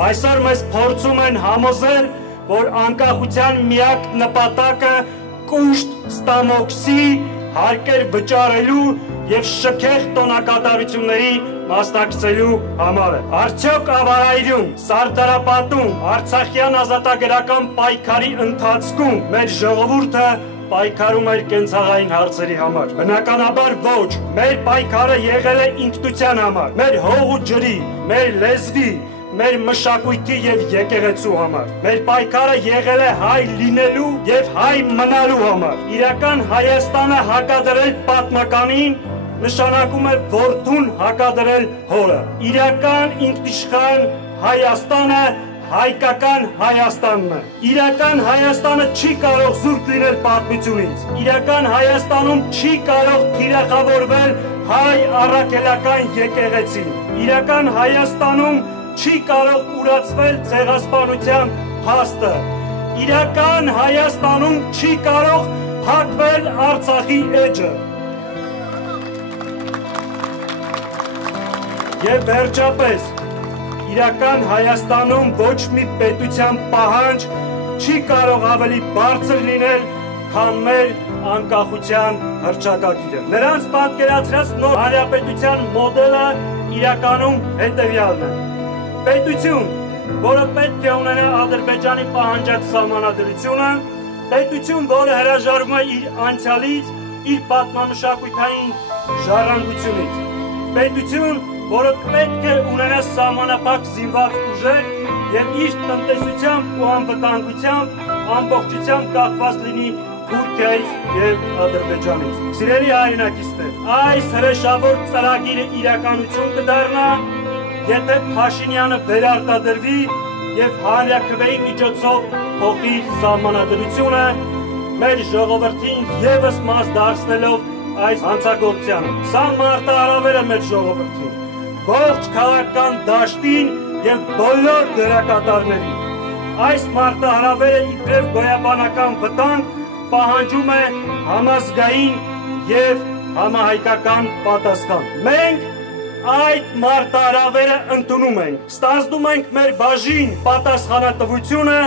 Այսօր մեզ փորձում են համոզել, որ անկախության միակ նպատակը կուշտ ստամոքսի հարկեր վճարելու և շքեղ տոնակատարությունների մասնակցելու համար է։ Արդյոք ավարայրում, Սարդարապատում, Արցախյան ազատագրական պայքարի ընթացքում մեր ժողովուրդը պայքարում էր կենցաղային հարցերի համար։ Բնականաբար ոչ, մեր պայքարը եղել է ինքնության համար, մեր հող ու ջրի, մեր լեզվի, մեր մշակույթի և եկեղեցու համար։ Մեր պայքարը եղել է հայ լինելու և հայ մնալու համար։ Իրական Հայաստանը հակադրել պատմականին նշանակում է որդուն հակադրել հորը։ Իրական ինքնիշխան Հայաստանը հայկական Հայաստանն է։ Իրական Հայաստանը չի կարող զուրկ լինել պատմությունից։ Իրական Հայաստանում չի կարող թիրախավորվել հայ առաքելական եկեղեցին։ Իրական Հայաստանում չի կարող ուրացվել ցեղասպանության փաստը։ Իրական Հայաստանում չի կարող փակվել Արցախի էջը։ Եվ վերջապես, իրական Հայաստանում ոչ մի պետության պահանջ չի կարող ավելի բարձր լինել, քան մեր անկախության հռչակագիրը։ Նրանց պատկերացրած նոր հանրապետության մոդելը իրականում հետևյալն է։ Պետություն, որը պետք է ունենա Ադրբեջանի պահանջած սահմանադրությունը, պետություն, որը հրաժարվում է իր անցյալից, իր պատմամշակութային ժառանգությունից, պետություն, որը պետք է ունենա սահմանափակ զինված ուժեր և իր տնտեսությամբ ու անվտանգությամբ ամբողջությամբ կախված լինի Թուրքիայից և Ադրբեջանից։ Սիրելի հայրենակիցներ, այս հրեշավոր ծրագիրը իրականություն կդառնա, եթե Փաշինյանը վերարտադրվի և հանրաքվեի միջոցով փոխի սահմանադրությունը, մեր ժողովրդին ևս մաս դարձնելով այս հանցագործությանը։ Սա մարտահրավեր է մեր ժողովրդին, ողջ քաղաքական դաշտին և բոլոր դերակատարներին։ Այս մարտահրավերը իբրև գոյաբանական վտանգ պահանջում է համազգային և համահայկական պատասխան։ Մենք այդ մարտահրավերը ընդունում ենք, ստանձնում ենք մեր բաժին պատասխանատվությունը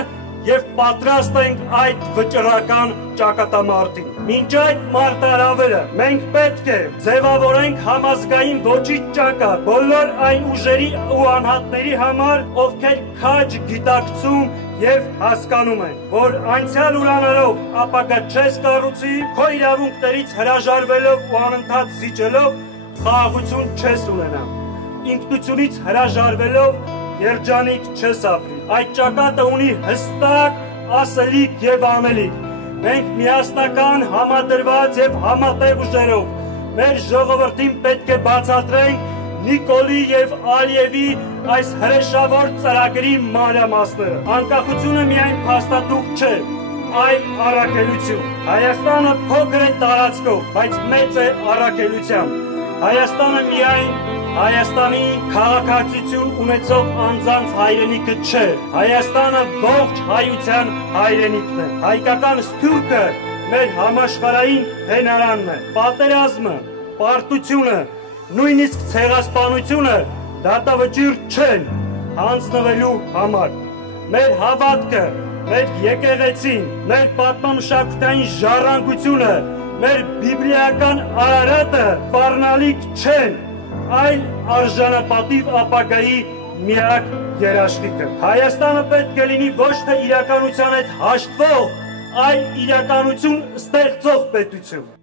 և պատրաստ ենք այդ վճռական ճակատամարտին։ Մինչ այդ մարտահրավերը մենք պետք է ձևավորենք համազգային ոճի ճակատ բոլոր այն ուժերի ու անհատների համար, ովքեր քաջ գիտակցում և հասկանում են, որ անցյալ ուրանալով ապագա չես կառուցի, քո իրավունքներից հրաժարվելով ու անընդհատ զիջելով խաղաղություն չես ունենա, ինքնությունից հրաժարվելով երջանիկ չես ապրի։ Այդ ճակատը ունի հստակ ասելիք և անելիք։ Մենք միասնական, համադրված և համատեղ ուժերով մեր ժողովրդին պետք է բացատրենք Նիկոլի և Ալիևի այս հրեշավոր ծրագրի մանրամասները։ Անկախությունը միայն փաստաթուղթ չէ, այլ առաքելություն։ Հայաստանը փոքր է տարածքով, բայց մեծ է առաքելությամբ։ Հայաստանը միայն Հայաստանի քաղաքացիություն ունեցող անձանց հայրենիքը չէ, Հայաստանը ողջ հայության հայրենիքն է։ Հայկական սփյուռքը մեր համաշխարհային հենարանն է։ Պատերազմը, պարտությունը, նույնիսկ ցեղասպանությունը դատավճիռ չեն հանձնվելու համար։ Մեր հավատքը, մեր եկեղեցին, մեր պատմամշակութային ժառանգությունը, մեր բիբլիական Արարատը սպառնալիք չեն, այլ արժանապատիվ ապագայի միակ երաշխիքը։ Հայաստանը պետք է լինի ոչ թե իրականության հետ հաշտվող, այլ իրականություն ստեղծող պետություն։